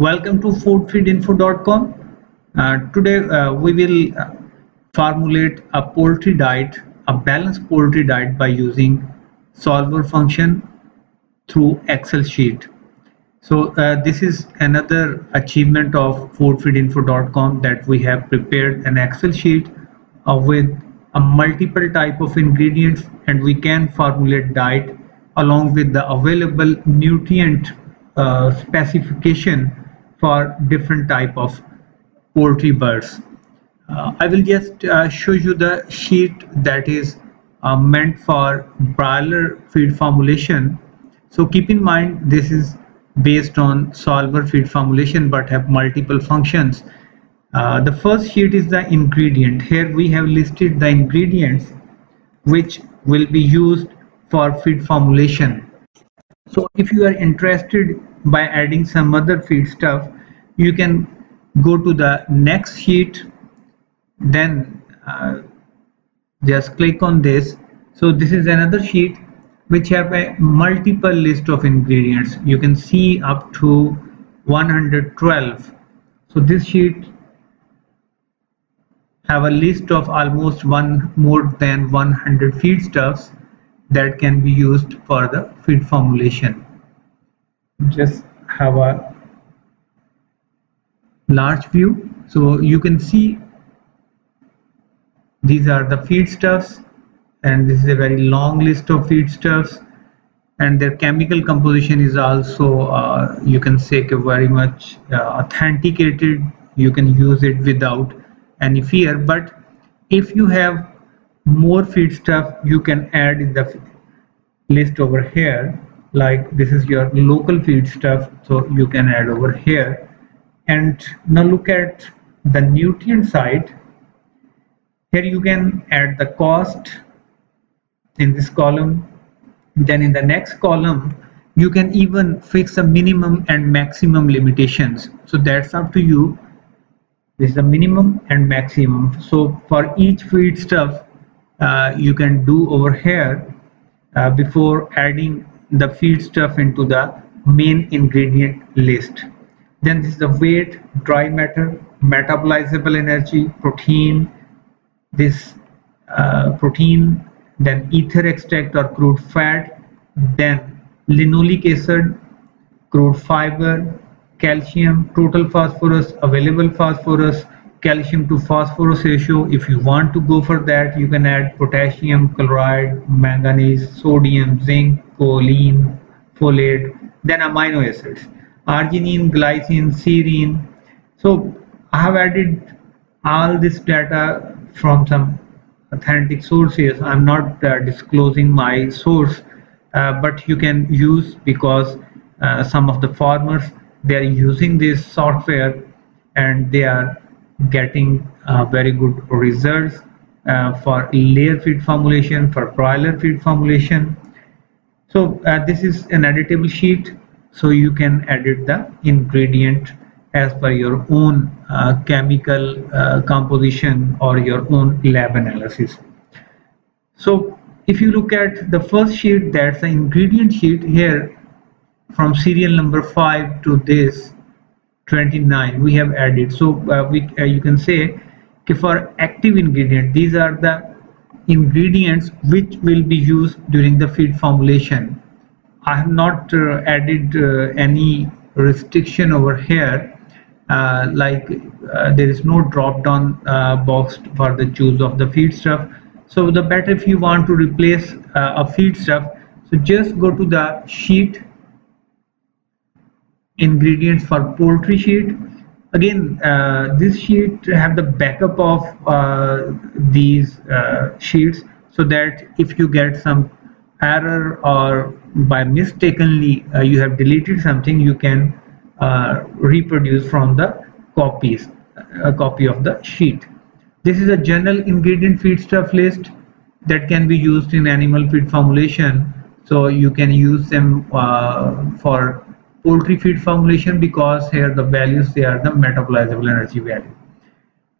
Welcome to foodfeedinfo.com. Today we will formulate a poultry diet, a balanced poultry diet by using solver function through Excel sheet. So this is another achievement of foodfeedinfo.com that we have prepared an Excel sheet with a multiple type of ingredients, and we can formulate diet along with the available nutrient specification for different type of poultry birds. I will just show you the sheet that is meant for broiler feed formulation. So keep in mind this is based on solver feed formulation but have multiple functions. The first sheet is the ingredient. Here we have listed the ingredients which will be used for feed formulation. So if you are interested by adding some other feed stuff, you can go to the next sheet, then just click on this. So this is another sheet which have a multiple list of ingredients. You can see up to 112. So this sheet have a list of almost more than 100 feedstuffs that can be used for the feed formulation. Just have a large view, so you can see these are the feedstuffs, and this is a very long list of feedstuffs, and their chemical composition is also you can say very much authenticated. You can use it without any fear. But if you have more feedstuff, you can add in the list over here. Like this is your local feedstuff, so you can add over here. And now look at the nutrient side. Here you can add the cost in this column. Then in the next column, you can even fix a minimum and maximum limitations. So that's up to you. This is the minimum and maximum. So for each feedstuff, you can do over here before adding the feedstuff into the main ingredient list. Then this is the weight, dry matter, metabolizable energy, protein, this protein, then ether extract or crude fat, then linoleic acid, crude fiber, calcium, total phosphorus, available phosphorus, calcium to phosphorus ratio. If you want to go for that, you can add potassium, chloride, manganese, sodium, zinc, choline, folate, then amino acids, arginine, glycine, serine. So I have added all this data from some authentic sources. I'm not disclosing my source, but you can use, because some of the farmers, they are using this software and they are getting very good results for layer feed formulation, for broiler feed formulation. So this is an editable sheet, so you can edit the ingredient as per your own chemical composition or your own lab analysis. So if you look at the first sheet, that's the ingredient sheet. Here from serial number 5 to this 29 we have added. So you can say for active ingredient, these are the ingredients which will be used during the feed formulation. I have not added any restriction over here, there is no drop down box for the choose of the feedstuff. So the better, if you want to replace a feedstuff, so just go to the sheet, ingredients for poultry sheet. Again, this sheet have the backup of these sheets, so that if you get some error or by mistakenly you have deleted something, you can reproduce from the copies, a copy of the sheet. This is a general ingredient feedstuff list that can be used in animal feed formulation. So you can use them for poultry feed formulation, because here the values, they are the metabolizable energy value.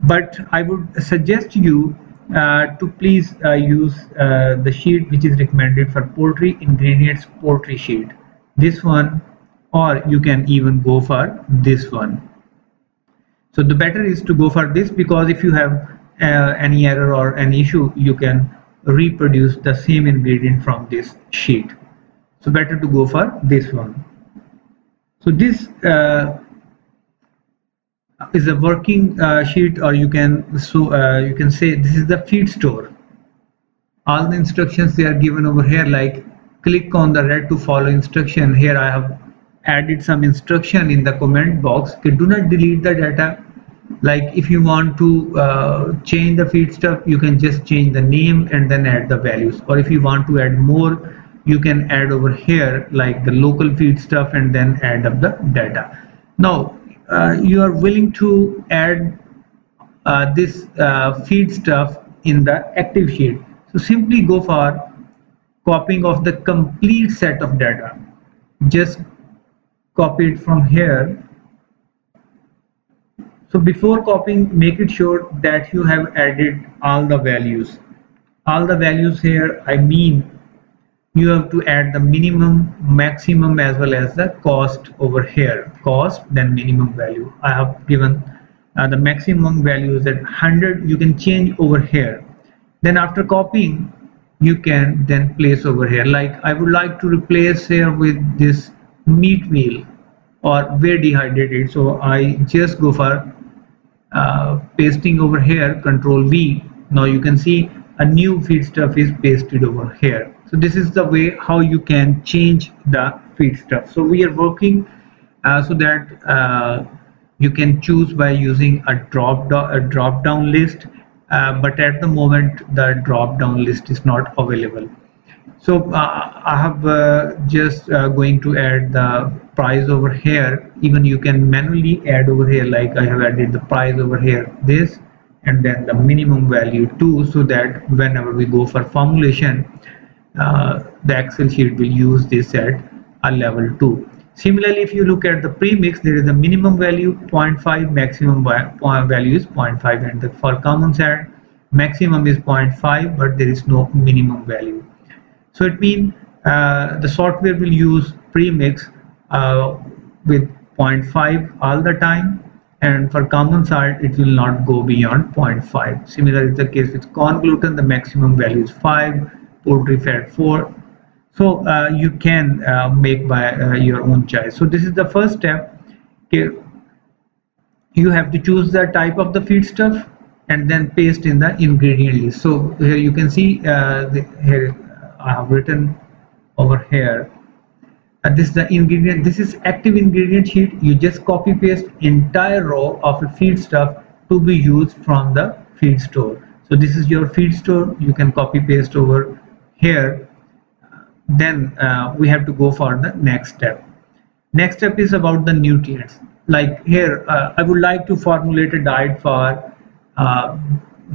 But I would suggest you to please use the sheet which is recommended for poultry ingredients, poultry sheet. This one or you can even go for this one. So the better is to go for this, because if you have any error or any issue, you can reproduce the same ingredient from this sheet. So better to go for this one. So this is a working sheet, or you can you can say this is the feed store. All the instructions they are given over here, like click on the red to follow instruction. Here I have added some instruction in the comment box. Okay, do not delete the data. Like if you want to change the feed stuff, you can just change the name and then add the values, or if you want to add more, you can add over here like the local feed stuff and then add up the data. Now you are willing to add this feed stuff in the active sheet. So simply go for copying of the complete set of data. Just copy it from here. So before copying, make it sure that you have added all the values. All the values here, I mean, you have to add the minimum, maximum, as well as the cost over here. Cost, then minimum value. I have given the maximum value is at 100. You can change over here. Then after copying, you can then place over here. Like I would like to replace here with this meat meal or very dehydrated. So I just go for pasting over here, control V. Now you can see a new feed stuff is pasted over here. So this is the way how you can change the feed stuff. So we are working so that you can choose by using a drop down list, but at the moment the drop down list is not available. So I have just going to add the price over here. Even you can manually add over here, like I have added the price over here, this, and then the minimum value too, so that whenever we go for formulation, the Excel sheet will use this at a level 2. Similarly, if you look at the premix, there is a minimum value 0.5, maximum value is 0.5, and for common side, maximum is 0.5, but there is no minimum value. So it means the software will use premix with 0.5 all the time, and for common salt it will not go beyond 0.5. Similar is the case with corn gluten, the maximum value is 5, poultry fat 4. So you can make by your own choice. So this is the first step. Okay, you have to choose the type of the feedstuff and then paste in the ingredient list. So here you can see here I have written over here. This is the ingredient. This is active ingredient sheet. You just copy paste entire row of the feed stuff to be used from the feed store. So this is your feed store. You can copy paste over here. Then we have to go for the next step. Next step is about the nutrients. Like here, I would like to formulate a diet for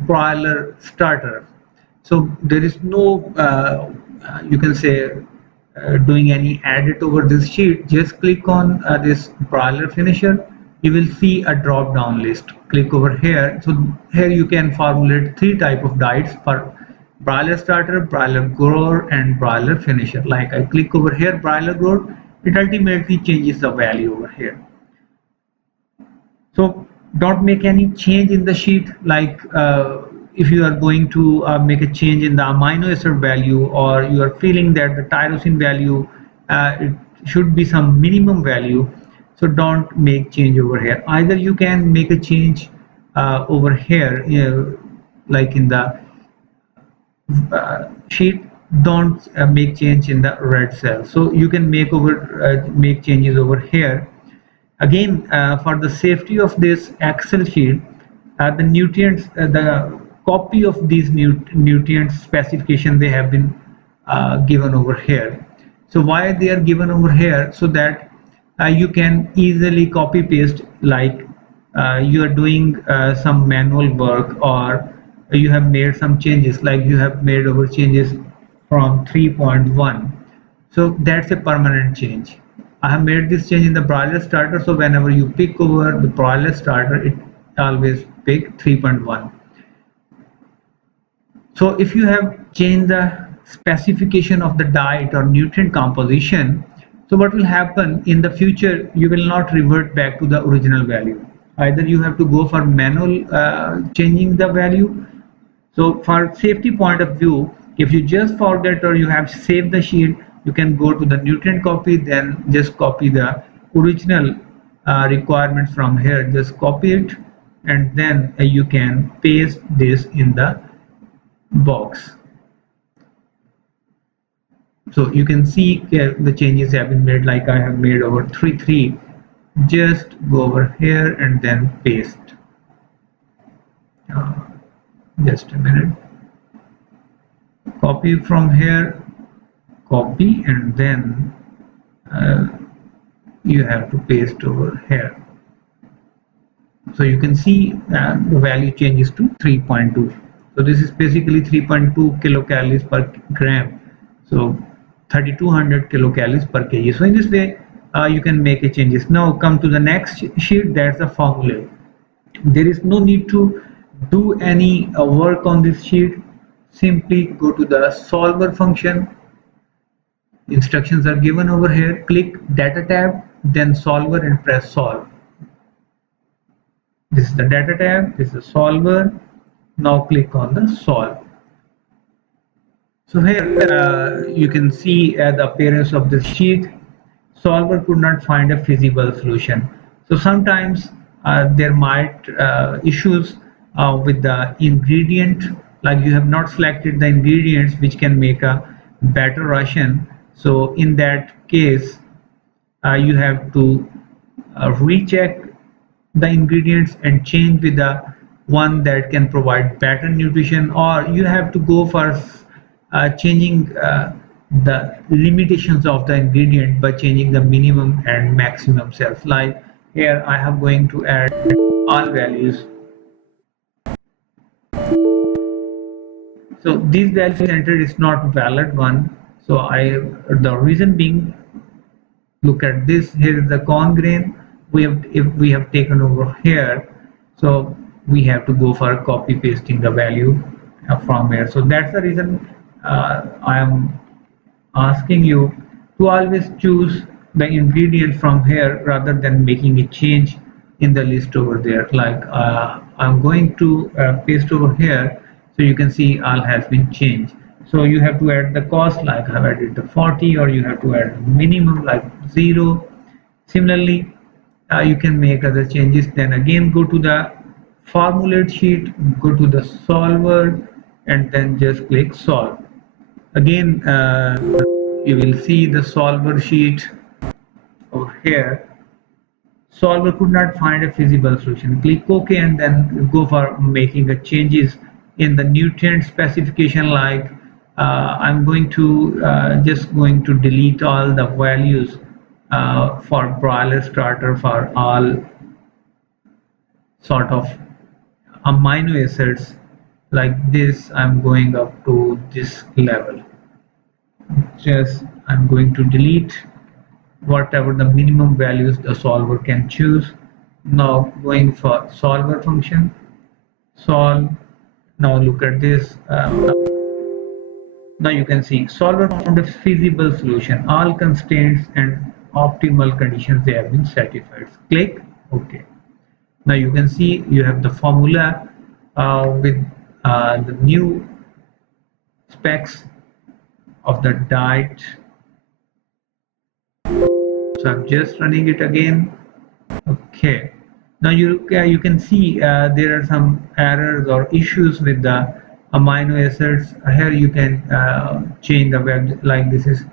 broiler starter. So there is no, you can say, doing any edit over this sheet. Just click on this broiler finisher. You will see a drop down list. Click over here. So here you can formulate 3 type of diets for broiler starter, broiler grower, and broiler finisher. Like I click over here, broiler grower, it ultimately changes the value over here. So don't make any change in the sheet. Like if you are going to make a change in the amino acid value, or you are feeling that the tyrosine value it should be some minimum value, so don't make change over here. Either you can make a change over here, like in the sheet. Don't make change in the red cell. So you can make changes over here. Again, for the safety of this Excel sheet, the nutrients, the copy of these nutrient specification, they have been given over here. So why they are given over here? So that you can easily copy paste, like you are doing some manual work, or you have made some changes, like you have made over changes from 3.1. So that's a permanent change. I have made this change in the broiler starter, so whenever you pick over the broiler starter, it always pick 3.1. So if you have changed the specification of the diet or nutrient composition, So what will happen in the future, you will not revert back to the original value. Either you have to go for manual changing the value. So for safety point of view, if you just forget or you have saved the sheet, you can go to the nutrient copy, then just copy the original requirements from here, just copy it, and then you can paste this in the box. So you can see the changes have been made, like I have made over 3. Just go over here and then paste. Uh, just a minute. Copy from here, copy, and then uh, you have to paste over here. So you can see the value changes to 3.2. So this is basically 3.2 kilocalories per gram. So 3200 kilocalories per kg. So in this way, you can make a changes. Now come to the next sheet. That's the formula. There is no need to do any work on this sheet. Simply go to the solver function. Instructions are given over here. Click data tab, then solver, and press solve. This is the data tab, this is the solver. Now click on the solve. So here you can see the appearance of the sheet. Solver could not find a feasible solution. So sometimes there might issues with the ingredient, like you have not selected the ingredients which can make a better ration. So in that case, you have to recheck the ingredients and change with the one that can provide better nutrition, or you have to go for changing the limitations of the ingredient by changing the minimum and maximum cells. Like here I am going to add all values. So these values entered is not valid one. So the reason being, look at this, here is the corn grain. If we have taken over here, so we have to go for copy pasting the value from here. So that's the reason I am asking you to always choose the ingredient from here rather than making a change in the list over there. Like I'm going to paste over here, so you can see all has been changed. So you have to add the cost, like I've added the 40, or you have to add minimum like 0. Similarly, you can make other changes. Then again go to the formulate sheet, go to the solver, and then just click solve. Again you will see the solver sheet over here. Solver could not find a feasible solution. Click OK and then go for making the changes in the nutrient specification. Like I'm going to just going to delete all the values for broiler starter for all sort of amino acids. Like this, I'm going up to this level. Just I'm going to delete whatever the minimum values the solver can choose. Now going for solver function, solve. Now look at this. Now you can see solver found a feasible solution. All constraints and optimal conditions, they have been satisfied. Click OK. Now you can see you have the formula with the new specs of the diet. So I'm just running it again. Okay. Now you can see there are some errors or issues with the amino acids. Here you can change the web, like this is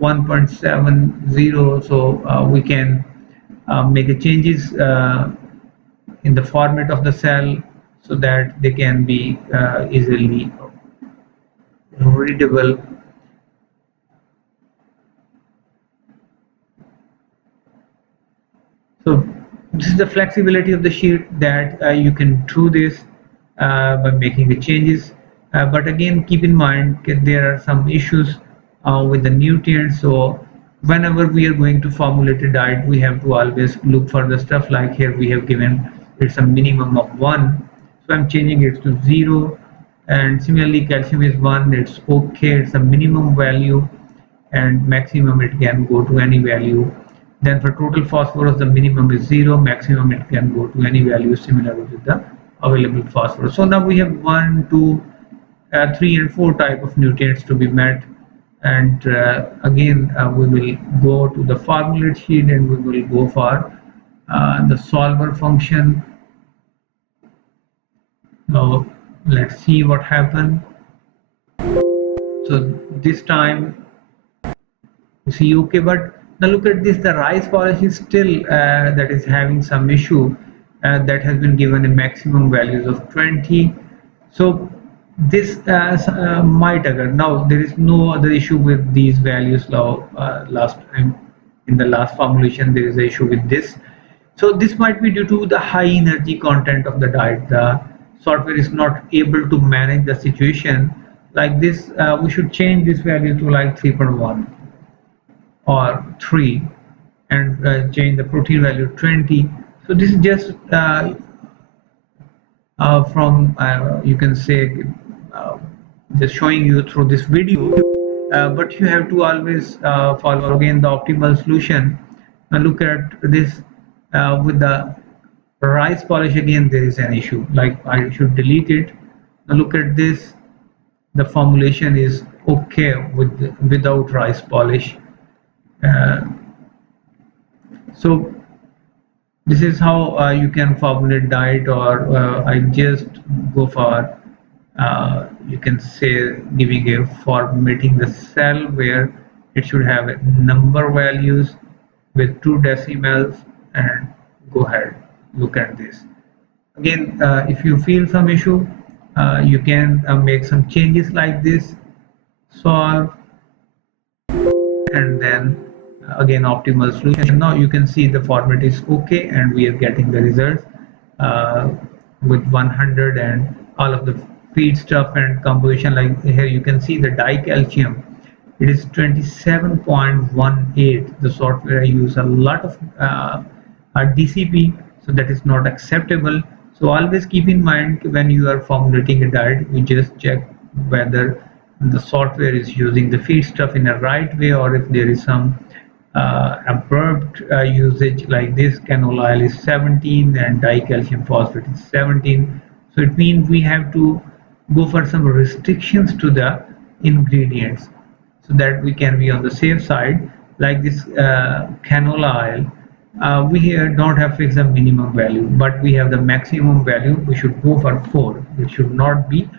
1.70. So we can make a changes in the format of the cell so that they can be easily readable. So this is the flexibility of the sheet, that you can do this by making the changes. But again, keep in mind that there are some issues with the nutrients. So whenever we are going to formulate a diet, we have to always look for the stuff. Like here we have given it's a minimum of 1. So I'm changing it to 0. And similarly, calcium is 1. It's okay. It's a minimum value. and maximum it can go to any value. Then for total phosphorus, the minimum is 0, maximum it can go to any value similar with the available phosphorus. So now we have 1, 2, 3 and 4 type of nutrients to be met. And again, we will go to the formulate sheet and we will go for the solver function. Now let's see what happened. So this time you see okay, but now look at this, the rice polish is still that is having some issue, that has been given a maximum values of 20. So this might occur. Now there is no other issue with these values. Now last time in the last formulation there is an issue with this. So this might be due to the high energy content of the diet. The software is not able to manage the situation like this. We should change this value to like 3.1 or 3 and change the protein value 20. So this is just from you can say uh, just showing you through this video, but you have to always follow again the optimal solution. Now look at this, with the rice polish again there is an issue, like I should delete it. Now look at this, the formulation is okay without rice polish. uh, so this is how you can formulate diet, or I just go for you can say giving a formatting the cell where it should have a number values with 2 decimals, and go ahead, look at this again. If you feel some issue, you can make some changes like this, solve, and then again optimal solution. Now you can see the format is okay and we are getting the results uh, with 100 and all of the feed stuff and composition. Like here you can see the dicalcium, it is 27.18. the software use a lot of DCP, so that is not acceptable. So always keep in mind when you are formulating a diet, you just check whether the software is using the feed stuff in a right way, or if there is some abrupt usage like this. Canola oil is 17 and dicalcium phosphate is 17. So it means we have to go for some restrictions to the ingredients so that we can be on the safe side. Like this canola oil, we here don't have fixed the minimum value, but we have the maximum value. We should go for 4. It should not be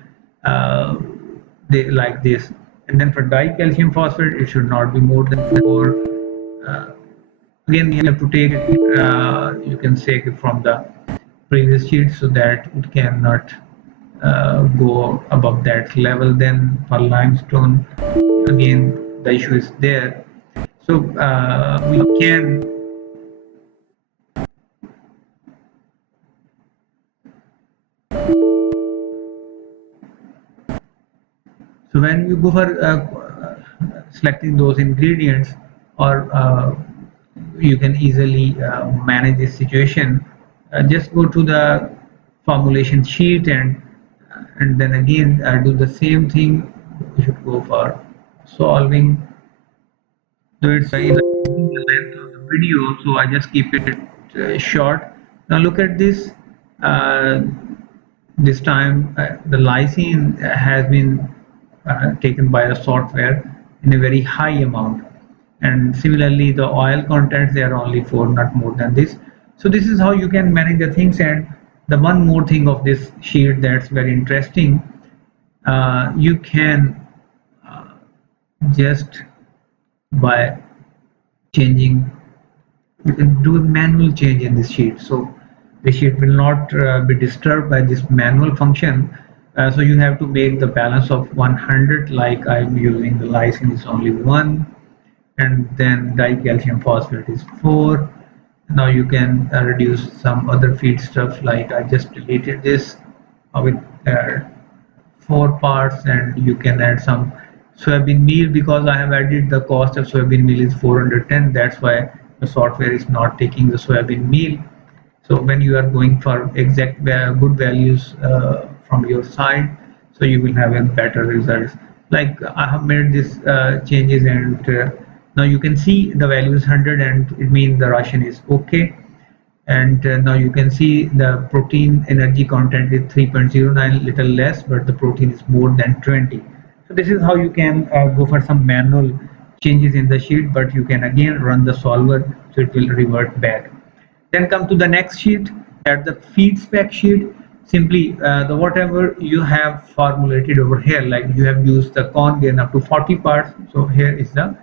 like this. And then for dicalcium phosphate, it should not be more than 4. Uh, Again, you have to take it, you can take it from the previous sheet so that it cannot go above that level. Then for limestone, again, the issue is there. So we can, so when you go for selecting those ingredients, or you can easily manage this situation. Just go to the formulation sheet and then again do the same thing. You should go for solving. So it's the length of the video, so I just keep it short. Now look at this. Uh, this time the lysine has been taken by the software in a very high amount, and similarly the oil contents, they are only 4, not more than this. So this is how you can manage the things. And the one more thing of this sheet that's very interesting, you can uh, just by changing, you can do a manual change in this sheet, so the sheet will not be disturbed by this manual function. So you have to make the balance of 100, like I'm using the lysine is only 1, and then dicalcium phosphate is 4. Now you can reduce some other feed stuff, like I just deleted this with 4 parts, and you can add some soybean meal. Because I have added the cost of soybean meal is 410, that's why the software is not taking the soybean meal. So when you are going for exact good values from your side, so you will have a better results. like I have made this changes, and now you can see the value is 100, and it means the ration is okay. And now you can see the protein energy content is 3.09, little less, but the protein is more than 20. So this is how you can go for some manual changes in the sheet, but you can again run the solver, so it will revert back. Then come to the next sheet, at the feed spec sheet. Simply the whatever you have formulated over here, like you have used the corn gain up to 40 parts, so here is the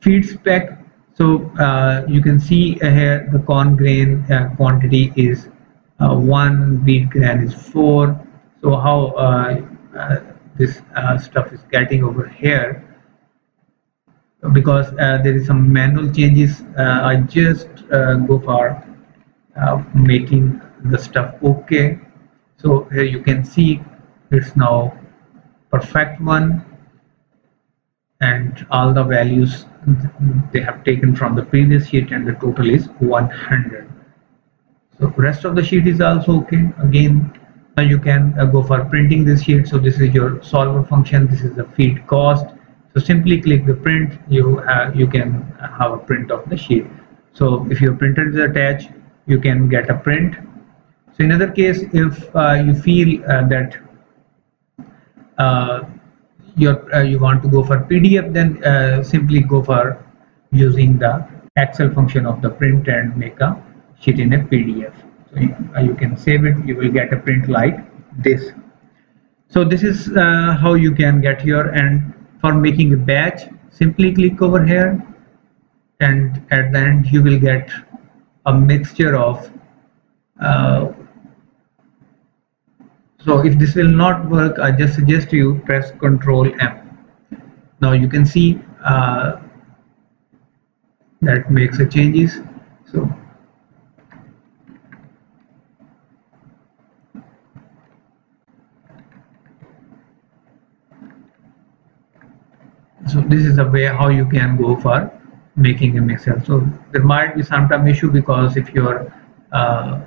feed spec. So you can see here the corn grain quantity is 1, wheat grain is 4. So how this stuff is getting over here, because there is some manual changes, I just go for making the stuff okay. So here you can see it's now perfect one, and all the values they have taken from the previous sheet, and the total is 100. So rest of the sheet is also okay. Again, now you can go for printing this sheet. So this is your solver function, this is the feed cost. So simply click the print, you can have a print of the sheet. So if your printer is attached, you can get a print. So in other case, if you feel that uh, you want to go for PDF, then simply go for using the Excel function of the print and make a sheet in a PDF. So you can save it, you will get a print like this. So this is how you can get your, and for making a batch, simply click over here, and at the end you will get a mixture of uh, so if this will not work, I just suggest you press Control M. Now you can see that makes a changes. So so this is the way how you can go for making a mixer. So there might be some time issue, because if your uh,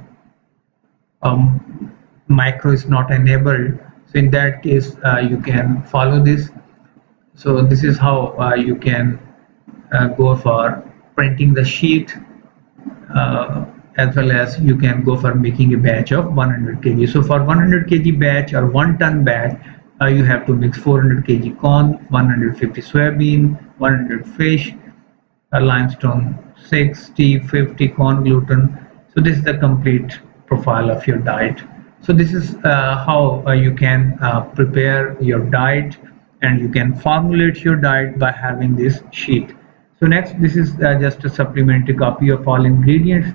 micro is not enabled, so in that case you can follow this. So this is how you can go for printing the sheet, uh, as well as you can go for making a batch of 100 kg. So for 100 kg batch or 1 ton batch, you have to mix 400 kg corn, 150 soybean, 100 fish, limestone 60, 50 corn gluten. So this is the complete profile of your diet. So this is how you can prepare your diet, and you can formulate your diet by having this sheet. So next, this is just a supplementary copy of all ingredients.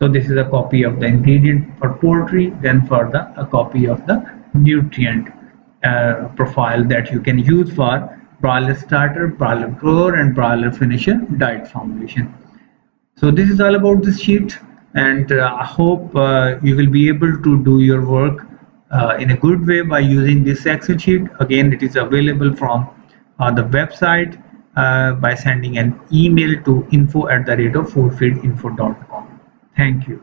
So this is a copy of the ingredient for poultry, then for the a copy of the nutrient profile that you can use for broiler starter, broiler grower, and broiler finisher diet formulation. So this is all about this sheet, and I hope you will be able to do your work in a good way by using this Excel sheet. Again, it is available from the website by sending an email to info@foodfeedinfo.com. Thank you.